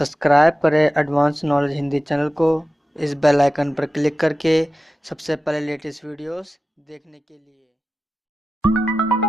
Subscribe करें advance knowledge Hindi channel को इस बेल आइकन पर क्लिक करके सबसे पहले लेटेस्ट वीडियोस देखने के लिए।